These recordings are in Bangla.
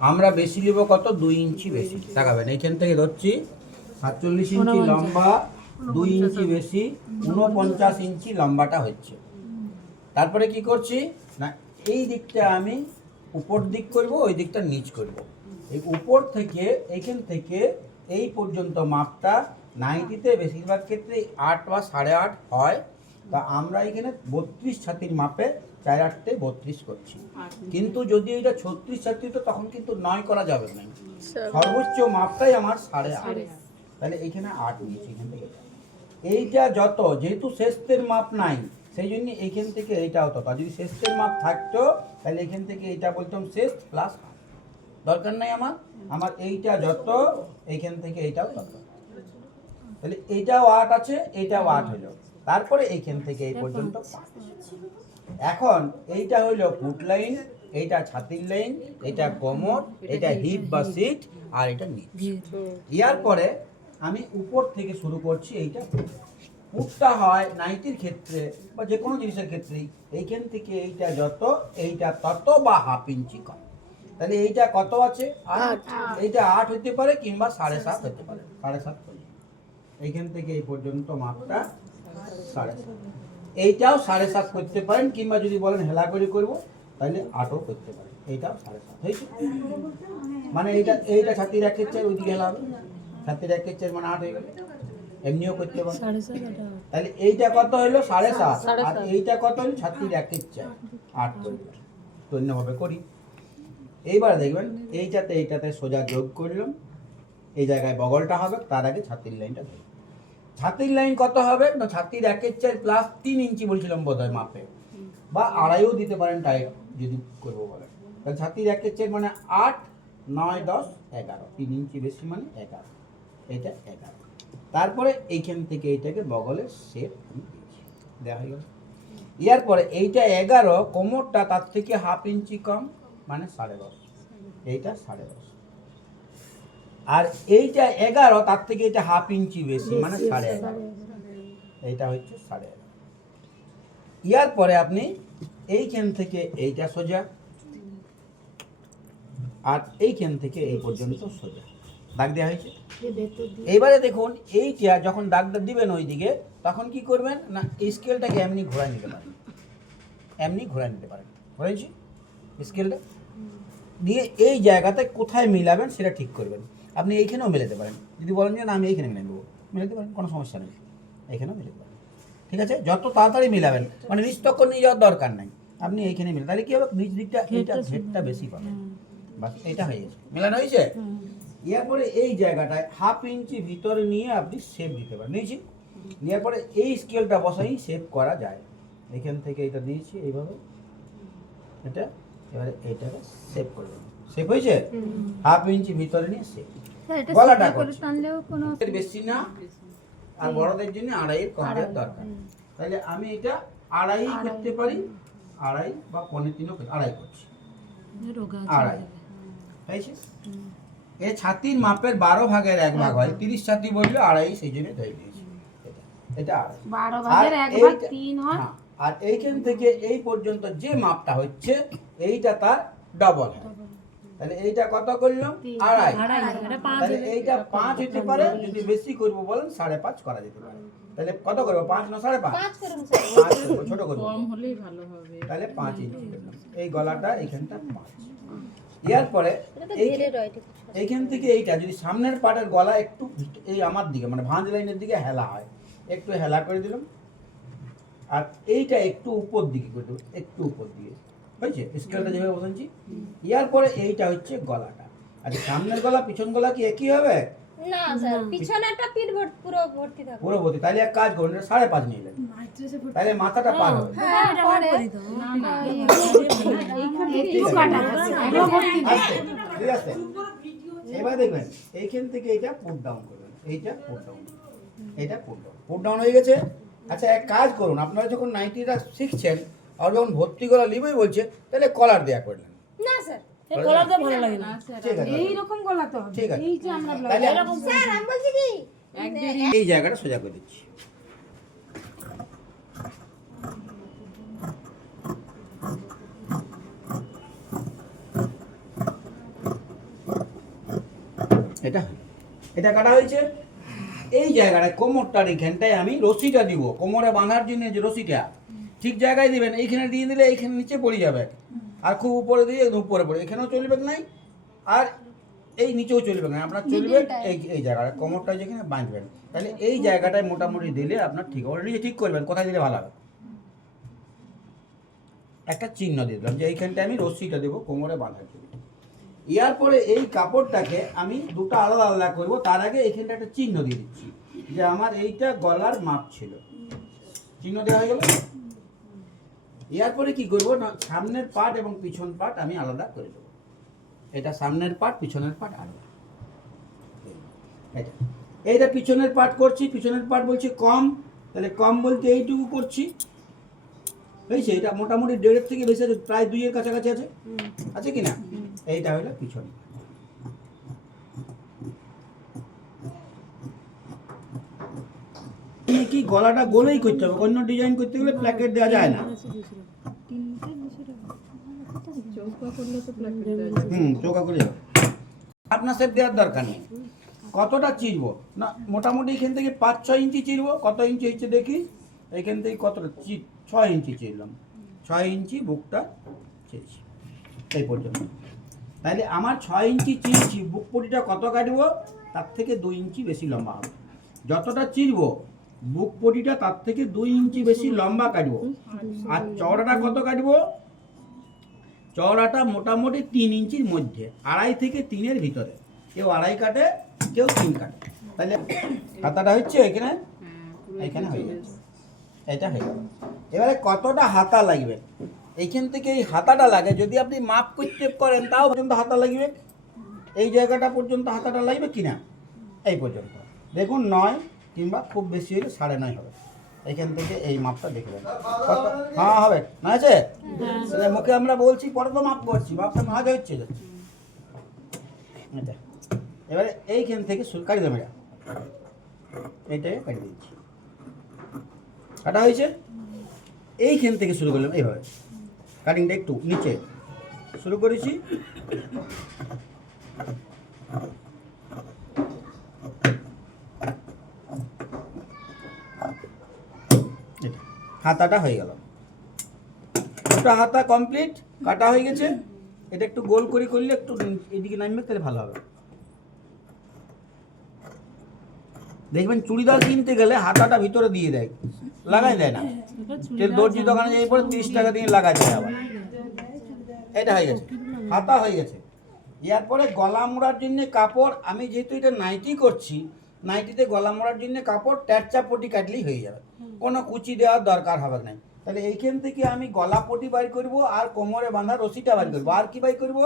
আমরা বেশি নিব কত? দুই ইঞ্চি বেশি। তাকাবেন এইখান থেকে ধরছি সাতচল্লিশ ইঞ্চি লম্বা দুই ইঞ্চি বেশি উনপঞ্চাশ ইঞ্চি লম্বাটা হচ্ছে। তারপরে কি করছি? না এই দিকটা আমি উপর দিক করব ওই দিকটা নিচ করব। এই উপর থেকে এইখান থেকে এই পর্যন্ত মাপটা নাইনটিতে বেশিরভাগ ক্ষেত্রে আট বা সাড়ে আট হয়। তা আমরা এখানে বত্রিশ ছাতির মাপে চার আটটে বত্রিশ করছি। কিন্তু যদি এটা ছত্রিশ ছাত্রী তো তখন কিন্তু নয় করা যাবে না। সর্বোচ্চ মাপটাই আমার সাড়ে আট। তাহলে এইখানে আট নিয়েছি এখান থেকে এইটা যত যেহেতু শেষের মাপ নাই সেই জন্য এইখান থেকে এইটাও তত। আর যদি শেষের মাপ থাকতো তাহলে এখান থেকে এইটা বলতাম শেষ প্লাস দরকার নাই আমার? আমার এইটা যত এইখান থেকে এইটাও তত। তাহলে এইটাও আট আছে এইটাও আট হলো। তারপরে এইখান থেকে এই পর্যন্ত এখন এইটা হইল ফুট লাইন এইটা ছাতির লাইন এটা কোমর এটা হিপ বা সিট আর এটা নিচ। ইয়ার পরে আমি উপর থেকে শুরু করছি এইটা। ফুটটা হয় নাইটির ক্ষেত্রে বা যে কোনো জিনিসের ক্ষেত্রেই। এইখান থেকে এইটা যত এইটা তত বা হাফ ইঞ্চি কম। তাহলে এইটা কত আছে? আট। এইটা আট হতে পারে কিংবা সাড়ে সাত হতে পারে। সাড়ে সাত এইখান থেকে এই পর্যন্ত মাপটা সাড়ে সাত। এইটাও সাড়ে সাত করতে পারেন কিংবা যদি বলেন হেলা করে করব তাহলে আটও করতে পারেন। এইটাও সাড়ে সাত। হয়েছে? মানে এইটা এইটা ছাতির একের চার ওইদিকে হেলা হবে ছাতির একের চার মানে আট হয়ে গেল। এমনিও করতে পারেন। তাহলে এইটা কত হলো? সাড়ে সাত। আর এইটা কত হলো? ছাতির একের চার। আট করবে তো করি। এইবার দেখবেন এইটাতে এইটাতে সোজা যোগ করলাম। এই জায়গায় বগলটা হবে তার আগে ছাত্রীর লাইনটা ধরব ছাতির লাইন কত হবে? না ছাতির একের চার প্লাস তিন ইঞ্চি বলছিলাম বোধ হয় মাপে বা আড়াইও দিতে পারেন টাইট যদি করব বলেন। তাহলে ছাতির একের চার মানে আট নয় দশ এগারো। তিন ইঞ্চি বেশি মানে এগারো। এটা এগারো। তারপরে এইখান থেকে এইটাকে বগলের শেপ আমি দিয়েছি। দেখা গেল। ইয়ার পরে এইটা এগারো কোমরটা তার থেকে হাফ ইঞ্চি কম মানে সাড়ে দশ। এইটা সাড়ে দশ। আর এইটা এগারো তার থেকে এটা হাফ ইঞ্চি বেশি মানে সাড়ে এগারো। এইটা হচ্ছে সাড়ে এগারো। ইয়ার পরে আপনি এইখান থেকে এইটা সোজা আর এইখান থেকে এই পর্যন্ত সোজা। দাগ দেওয়া হয়েছে? এইবারে দেখুন এইটা যখন দাগটা দিবেন ওইদিকে তখন কি করবেন? না এই স্কেলটাকে এমনি ঘোরা নিতে পারেন। এমনি ঘোরা নিতে পারেন। ঘোরাইছি স্কেলটা দিয়ে এই জায়গাতে কোথায় মিলাবেন সেটা ঠিক করবেন। আপনি এইখানেও মেলাতে পারেন। যদি বলেন যে না আমি এইখানে মিলে নেব মেলাতে পারেন কোনো সমস্যা নেই। এইখানেও মেলাতে পারেন। ঠিক আছে? যত তাড়াতাড়ি মিলাবেন মানে তখন নিয়ে যাওয়ার দরকার নাই। আপনি এইখানে মিলান তাহলে কি হবে? নিচ দিকটা এইটা ঘেরটা বেশি পাবেন। বাস এটা হয়ে গেছে। মেলানো হয়েছে? এরপরে এই জায়গাটায় হাফ ইঞ্চি ভিতরে নিয়ে আপনি শেপ দিতে পারেন। নিয়েছি। নেওয়ার পরে এই স্কেলটা বসাই শেপ করা যায়। এখান থেকে এটা দিয়েছি এইভাবে। এটা এবারে এইটাকে শেপ করবেন শেপ হয়েছে? হাফ ইঞ্চি ভিতরে নিয়ে শেপ গলাটা। বেশি না। আর বড়দের জন্য আড়াইয়ের কমের দরকার। তাহলে আমি এটা আড়াই করতে পারি। আড়াই বা পনেরো তিনও আড়াই করছি। আড়াই। হয়েছে? এ ছাতির মাপের বারো ভাগের এক ভাগ হয়। তিরিশ ছাতি বললে আড়াই সেই জন্য ধরে দিয়েছি। এটা হয়। হ্যাঁ, আর এইখান থেকে এই পর্যন্ত যে মাপটা হচ্ছে এইটা তার ডবল হয়। তাহলে এইটা কত করলাম? আড়াই। তাহলে এইটা পাঁচ হতে পারে যদি বেশি করব বলেন সাড়ে পাঁচ করা যেতে পারে। তাহলে কত করব? পাঁচ না সাড়ে পাঁচ? পাঁচ করব ছোট করব। কম হলেই ভালো হবে। তাহলে পাঁচ ইঞ্চি এই গলাটা এইখানটা পাঁচ। ইয়ার পরে এইখান থেকে এইটা যদি সামনের পাটের গলা একটু এই আমার দিকে মানে ভাঁজ লাইনের দিকে হেলা হয় একটু হেলা করে দিলাম। আর এইটা একটু উপর দিকে করে দেবো একটু উপর দিকে। হয়েছে স্কেলটা যেভাবে বসাচ্ছি ইয়ার পরে এইটা হচ্ছে গলাটা আর সামনের গলা পিছন গলা কি একই হবে না স্যার পিছনেরটা পিঠ পুরো ভর্তি থাকে পুরো ভর্তি তাহলে এক কাজ করুন সাড়ে পাঁচ নিয়ে নেবেন তাহলে মাথাটা পার হবে হ্যাঁ পরে ঠিক আছে। আস্তে, ঠিক আছে এবার দেখবেন এইখান থেকে এইটা পুট ডাউন করবেন এইটা পুট ডাউন এইটা পুট ডাউন পুট ডাউন হয়ে গেছে আচ্ছা এক কাজ করুন আপনারা যখন নাইনটিটা শিখছেন আর যখন ভর্তি করা লিবেই বলছে তাহলে কলার দেয়া করলেন না স্যার ঠিক আছে। এইরকম গলা তো ঠিক আছে। এই যে আমরা স্যার আমি বলছি কি? এই জায়গাটা সোজা করে দিচ্ছি। এটা এটা কাটা হয়েছে। এই জায়গাটায় কোমরটার এখানটায় আমি রশিটা দিব। কোমরে বাঁধার জন্য যে রশিটা ঠিক জায়গায় দিবেন এইখানে দিয়ে দিলে এইখানে নিচে পড়ে যাবে। আর খুব উপরে দিয়ে একদম উপরে পড়ে এখানেও চলবে নাই আর এই নিচেও চলবে না আপনার চলবে এই এই জায়গাটা কোমরটা যেখানে বাঁধবেন। তাহলে এই জায়গাটায় মোটামুটি দিলে আপনার ঠিক হবে নিজে ঠিক করবেন কোথায় দিলে ভালো হবে? একটা চিহ্ন দিয়ে দিলাম যে এইখানটায় আমি রশ্মিটা দেবো কোমরে বাঁধার জন্য। ইয়ার পরে এই কাপড়টাকে আমি দুটো আলাদা আলাদা করব তার আগে এইখানটা একটা চিহ্ন দিয়ে দিচ্ছি যে আমার এইটা গলার মাপ ছিল। চিহ্ন দেওয়া হয়ে গেল? ইয়ার পরে কি করব না সামনের পার্ট এবং পিছন পার্ট আমি আলাদা করে দেবো। এটা সামনের পার্ট পিছনের পার্ট আলাদা। এটা এইটা পিছনের পার্ট করছি পিছনের পার্ট বলছি কম। তাহলে কম বলতে এইটুকু করছি। হয়েছে এটা মোটামুটি দেড়ের থেকে বেশি আছে প্রায় দুইয়ের কাছাকাছি আছে। আছে কি না? এইটা হলো পিছন। এখানে কি গলাটা গোলেই করতে হবে? অন্য ডিজাইন করতে গেলে প্ল্যাকেট দেওয়া যায় না। হুম চৌকা করে আপনার সেপ দেওয়ার দরকার নেই। কতটা চিরবো? না মোটামুটি এখান থেকে পাঁচ ছয় ইঞ্চি চিরবো। কত ইঞ্চি হচ্ছে দেখি? এখান থেকে কতটা চি ছয় ইঞ্চি চিরলাম। ছয় ইঞ্চি বুকটা চিরছি এই পর্যন্ত। তাহলে আমার ছয় ইঞ্চি চিরছি বুক পটিটা কত কাটবো? তার থেকে দুই ইঞ্চি বেশি লম্বা হবে। যতটা চিরবো বুক পটিটা তার থেকে দুই ইঞ্চি বেশি লম্বা কাটবো। আর চওড়াটা কত কাটবো? চওড়াটা মোটামুটি তিন ইঞ্চির মধ্যে, আড়াই থেকে তিনের ভিতরে। কেউ আড়াই কাটে, কেউ তিন কাটে। তাহলে হাতাটা হচ্ছে এখানে? এখানে হয়ে যাচ্ছে এটা হয়ে গেল এবারে কতটা হাতা লাগবে? এইখান থেকে এই হাতাটা লাগে, যদি আপনি মাপ করতে করেন, তাও পর্যন্ত হাতা লাগবে? এই জায়গাটা পর্যন্ত হাতাটা লাগবে কি না এই পর্যন্ত। দেখুন, নয় কিংবা খুব বেশি হলে সাড়ে নয় হবে। এখান থেকে এই মাপটা দেখবেন হ্যাঁ হবে। না আছে? মুখে আমরা বলছি, পরে তো মাপ করছি। মাপটা মাঝে হচ্ছে এবারে এইখান থেকে শুরু কাটি দেবে এটা। এইটাকে কাটি দিচ্ছি। কাটা হয়েছে? এইখান থেকে শুরু করলাম এইভাবে। কাটিংটা একটু নিচে। শুরু করেছি এটা, হাতাটা হয়ে গেল। দুটো হাতা কমপ্লিট কাটা হয়ে গেছে। এটা একটু গোল করে করলে একটু এদিকে নামবে তাহলে ভালো হবে। দেখবেন চুড়িদার কিনতে গেলে হাতাটা ভিতরে দিয়ে দেয় লাগাই দেয় না। দর্জি দোকানে যাই পরে তিরিশ টাকা দিয়ে লাগাই দেয় আবার। এটা হয়ে গেছে হাতা হয়ে গেছে। ইয়ার পরে গলা মোড়ার জন্য কাপড় আমি যেহেতু এটা নাইটি করছি নাইটিতে গলা মোড়ার জন্য কাপড় ট্যাচা পটি কাটলেই হয়ে যাবে। কোনো কুচি দেওয়ার দরকার হবে না। তাহলে এইখান থেকে আমি গলা পটি বাই করব আর কোমরে বাঁধা রশিটা বাই করব। আর কি বাই করব?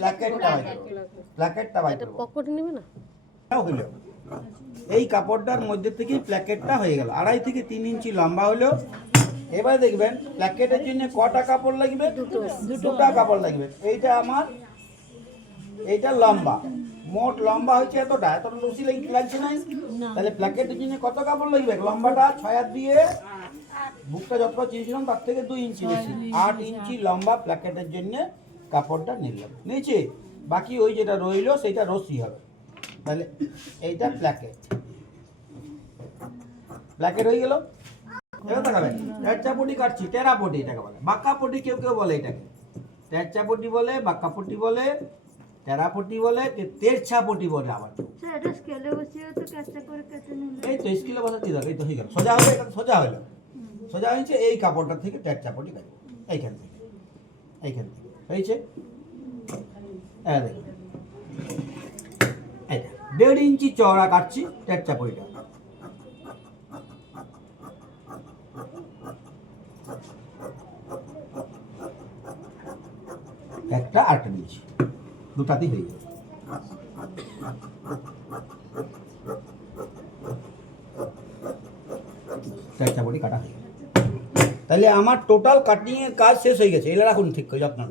প্ল্যাকেটটা বাই করব। প্ল্যাকেটটা বাই করব। পকেট নেবে না? হলো এই কাপড়টার মধ্যে থেকে প্ল্যাকেটটা হয়ে গেল। আড়াই থেকে তিন ইঞ্চি লম্বা হলো এবার দেখবেন প্ল্যাকেটের জন্য কটা কাপড় লাগবে? দুটা কাপড় লাগবে। এইটা আমার এইটা লম্বা। মোট লম্বা হচ্ছে এতটা? এত লুচি লাগ- লাগছে না। তাহলে প্ল্যাকেটের জন্য কত কাপড় লাগবে? লম্বাটা ছয় হাত দিয়ে? বুকটা যতটা চিনছিলাম তার থেকে দুই ইঞ্চি বেশি। আট ইঞ্চি লম্বা প্ল্যাকেটের জন্য কাপড়টা নিলাম। নিয়েছি? বাকি ওই যেটা রইল সেটা রশি হবে। তাহলে এইটা প্ল্যাকেট প্ল্যাকেট হয়ে গেল? দেখাবেন টেরচাপটি কাটছি টেরাপটি এটাকে বলে। বাক্কাপটি কেউ কেউ বলে এটাকে। টেরচাপটি বলে বাক্কাপটি বলে টেরাপটি বলে তেরছাপটি বলে আবার। স্যার এটা স্কেলে বসিয়ে তো কাজটা করে কেটে নিলে এই তো স্কিলে বসা দিয়ে দেখো এই তো হয়ে গেল। সোজা হলো এটা সোজা হলো সোজা হয়েছে এই কাপড়টা থেকে টেরচাপটি কাটবে এইখান থেকে এইখান থেকে। হয়েছে? হ্যাঁ দেখুন। এইটা দেড় ইঞ্চি চওড়া কাটছি টেরচাপটিটা একটা আটটা নিয়েছি দুটাতেই হয়ে যাবে চারটা বডি কাটা হয়ে গেছে। তাহলে আমার টোটাল কাটিংয়ের কাজ শেষ হয়ে গেছে এগুলো রাখুন ঠিক করে আপনার